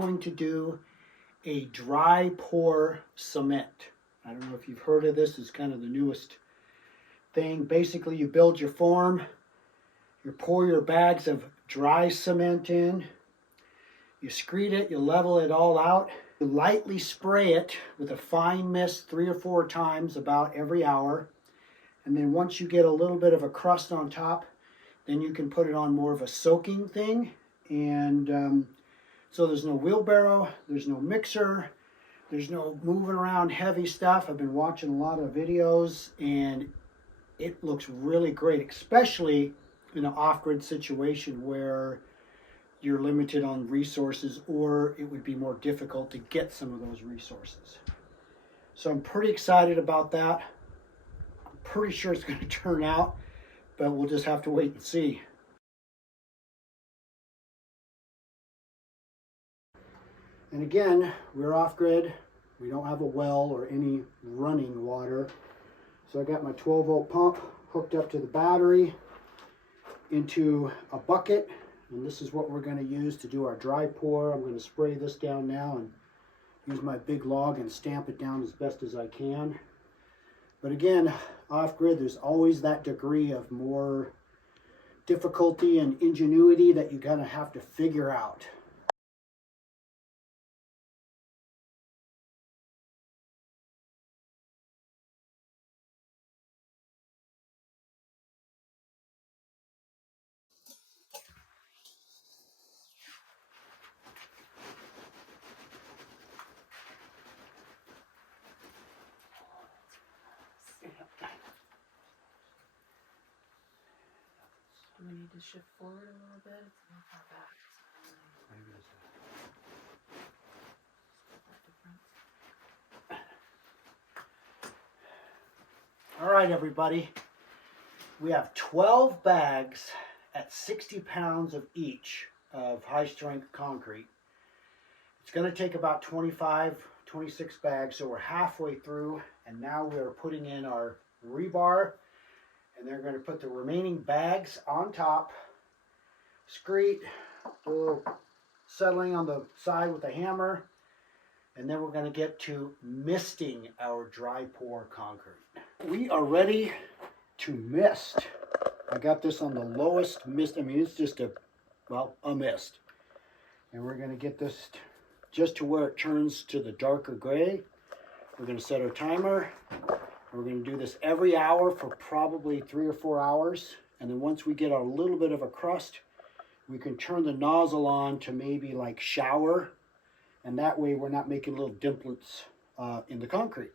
going to do a dry pour cement. I don't know if you've heard of this. It's kind of the newest thing. Basically, you build your form, you pour your bags of dry cement in, you screed it, you level it all out, you lightly spray it with a fine mist 3 or 4 times about every hour, and then once you get a little bit of a crust on top, then you can put it on more of a soaking thing. And so there's no wheelbarrow, there's no mixer, there's no moving around heavy stuff. I've been watching a lot of videos and it looks really great, especially in an off-grid situation where you're limited on resources or it would be more difficult to get some of those resources. So I'm pretty excited about that. I'm pretty sure it's going to turn out, but we'll just have to wait and see. And again, we're off-grid. We don't have a well or any running water. So I got my 12-volt pump hooked up to the battery into a bucket. And this is what we're going to use to do our dry pour. I'm going to spray this down now and use my big log and stamp it down as best as I can. But again, off-grid, there's always that degree of more difficulty and ingenuity that you kind of have to figure out. Do we need to shift forward a little bit? It's not far back. All right, everybody. We have 12 bags at 60 pounds of each of high-strength concrete. It's going to take about 25, 26 bags, so we're halfway through, and now we're putting in our rebar, and they're going to put the remaining bags on top, screed, a little settling on the side with a hammer, and then we're going to get to misting our dry pour concrete. We are ready to mist. I got this on the lowest mist. I mean, it's just a mist. And we're going to get this just to where it turns to the darker gray. We're going to set our timer. We're going to do this every hour for probably 3 or 4 hours. And then once we get a little bit of a crust, we can turn the nozzle on to maybe like shower. And that way we're not making little dimplets in the concrete.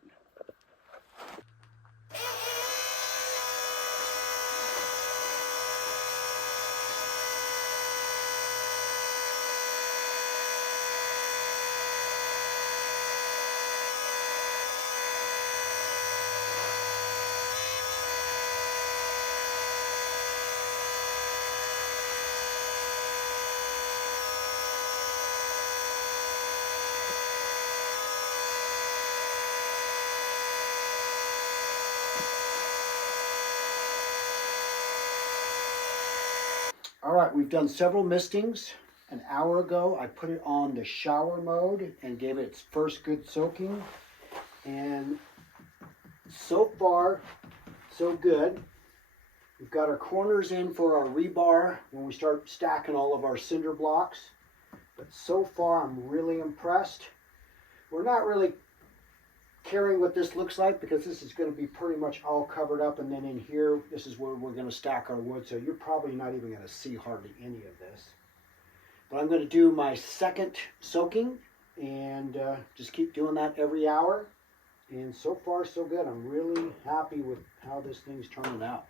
All right, we've done several mistings. An hour ago, I put it on the shower mode and gave it its first good soaking. And so far, so good. We've got our corners in for our rebar when we start stacking all of our cinder blocks. But so far, I'm really impressed. We're not really caring what this looks like because this is going to be pretty much all covered up, and then in here this is where we're going to stack our wood, so you're probably not even going to see hardly any of this. But I'm going to do my second soaking and just keep doing that every hour, and so far so good. I'm really happy with how this thing's turning out.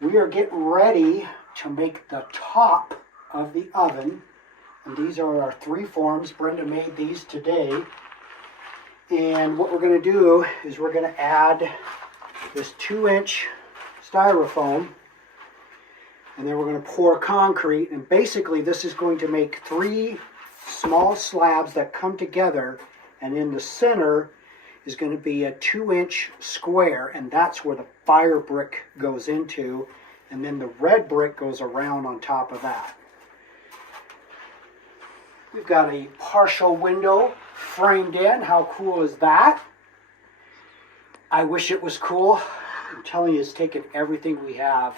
We are getting ready to make the top of the oven. And these are our 3 forms. Brenda made these today. And what we're going to do is we're going to add this 2-inch styrofoam. And then we're going to pour concrete. And basically this is going to make 3 small slabs that come together. And in the center is going to be a 2-inch square. And that's where the fire brick goes into. And then the red brick goes around on top of that. We've got a partial window framed in. How cool is that? I wish it was cool. I'm telling you, it's taken everything we have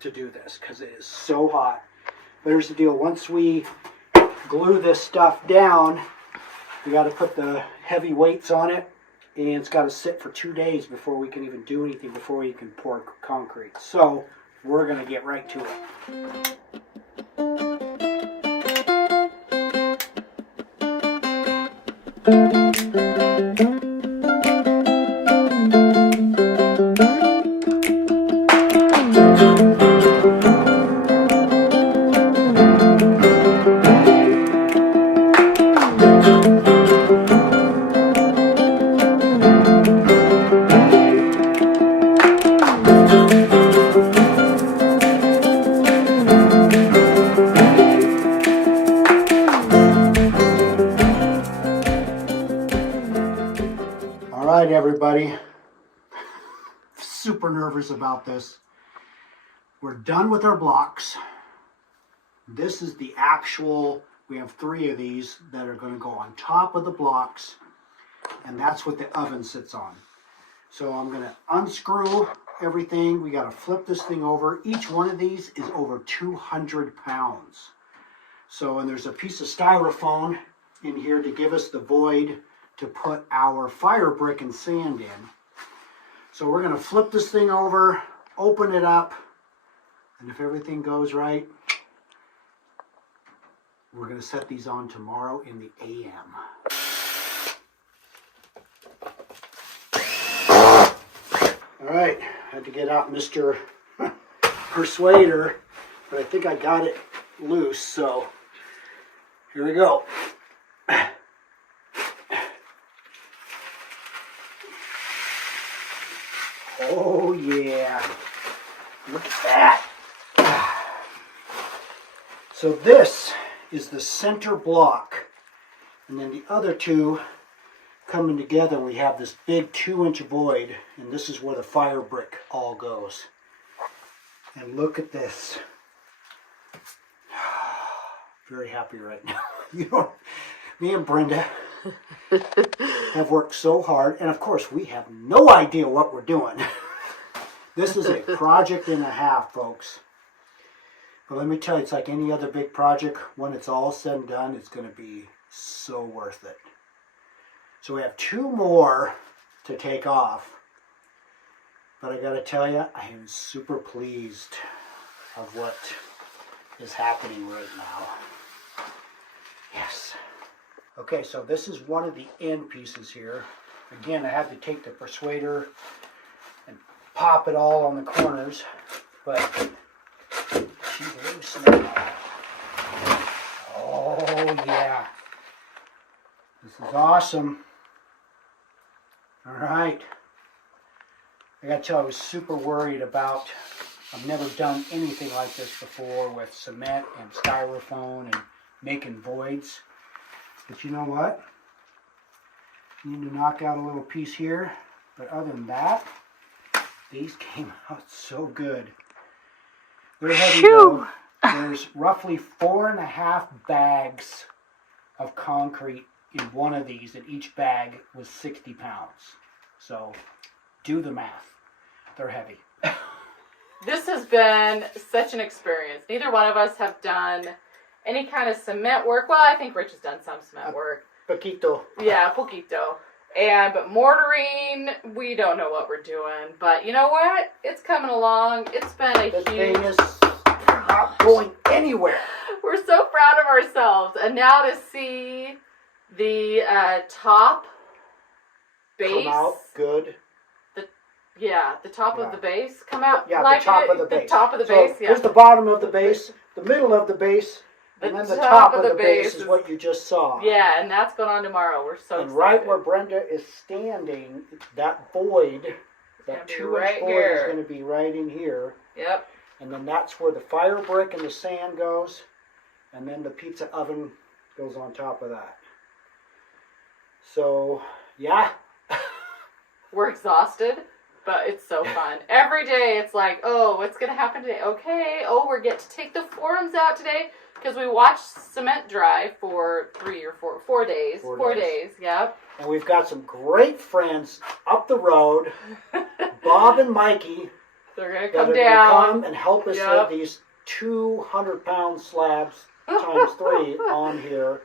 to do this because it is so hot. But here's the deal. Once we glue this stuff down, we got to put the heavy weights on it. And it's got to sit for 2 days before we can even do anything, before we can pour concrete. So we're going to get right to it. All right, everybody. Super nervous about this. We're done with our blocks. This is the actual, we have 3 of these that are going to go on top of the blocks, and that's what the oven sits on. So I'm going to unscrew everything. We got to flip this thing over. Each one of these is over 200 pounds. So, and there's a piece of styrofoam in here to give us the void to put our fire brick and sand in. So we're going to flip this thing over, open it up, and if everything goes right, we're going to set these on tomorrow in the AM. All right, had to get out Mr. Persuader, but I think I got it loose, so here we go. Oh yeah, look at that. So this is the center block, and then the other 2 coming together, we have this big 2-inch void, and this is where the fire brick all goes. And look at this. Very happy right now. You know, me and Brenda have worked so hard, and of course we have no idea what we're doing. This is a project and a half, folks. But let me tell you, it's like any other big project. When it's all said and done, it's going to be so worth it. So we have 2 more to take off. But I got to tell you, I am super pleased of what is happening right now. Yes. Okay, so this is one of the end pieces here. Again, I had to take the persuader and pop it all on the corners, but she's loose now. Oh yeah, this is awesome. All right, I gotta tell you, I was super worried about, I've never done anything like this before with cement and styrofoam and making voids. But you know what? You need to knock out a little piece here. But other than that, these came out so good. They're heavy though. There's roughly 4.5 bags of concrete in one of these, and each bag was 60 pounds. So do the math. They're heavy. This has been such an experience. Neither one of us have done any kind of cement work. Well, I think Rich has done some cement work. Poquito. Yeah, poquito. But mortaring, we don't know what we're doing. But you know what? It's coming along. It's been a This huge... thing is not going anywhere. We're so proud of ourselves. And now to see the top base. Come out good. The top of the base come out. Yeah, like the top of the base. The top of the So base, yeah. here's the bottom of the base, the middle of the base, and then the top of the base is what you just saw. Yeah, and that's going on tomorrow. We're so excited. And right where Brenda is standing, that void, that 2-inch void is going to be right in here. Yep. And then that's where the fire brick and the sand goes. And then the pizza oven goes on top of that. So, yeah. We're exhausted, but it's so fun. Every day it's like, oh, what's going to happen today? Okay, oh, we're getting to take the forms out today because we watched cement dry for 4 days. 4 days, yep. And we've got some great friends up the road, Bob and Mikey. They're going to come down. Come and help us set these 200-pound slabs times 3 on here.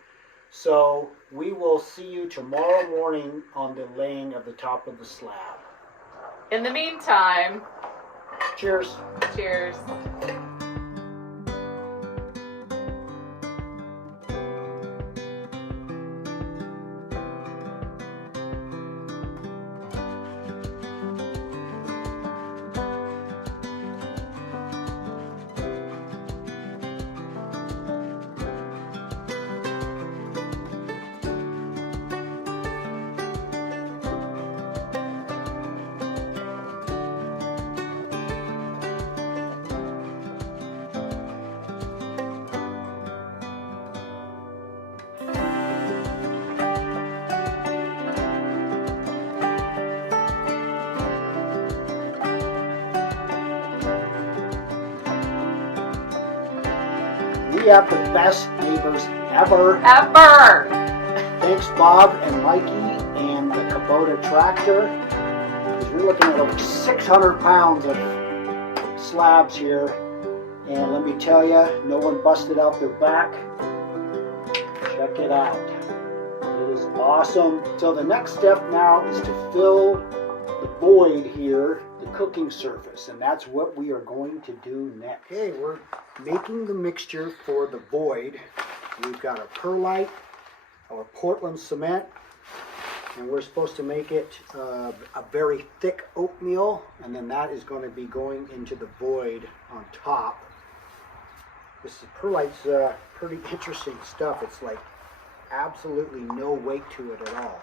So we will see you tomorrow morning on the laying of the top of the slab. In the meantime, cheers. Cheers. We have the best neighbors ever. Ever! Thanks, Bob and Mikey and the Kubota tractor. Because we're looking at over 600 pounds of slabs here. And let me tell you, no one busted out their back. Check it out. It is awesome. So the next step now is to fill the void here, the cooking surface, and that's what we are going to do next. Okay, we're making the mixture for the void. We've got our perlite, our Portland cement, and we're supposed to make it a very thick oatmeal, and then that is going to be going into the void on top. This perlite's pretty interesting stuff. It's like absolutely no weight to it at all.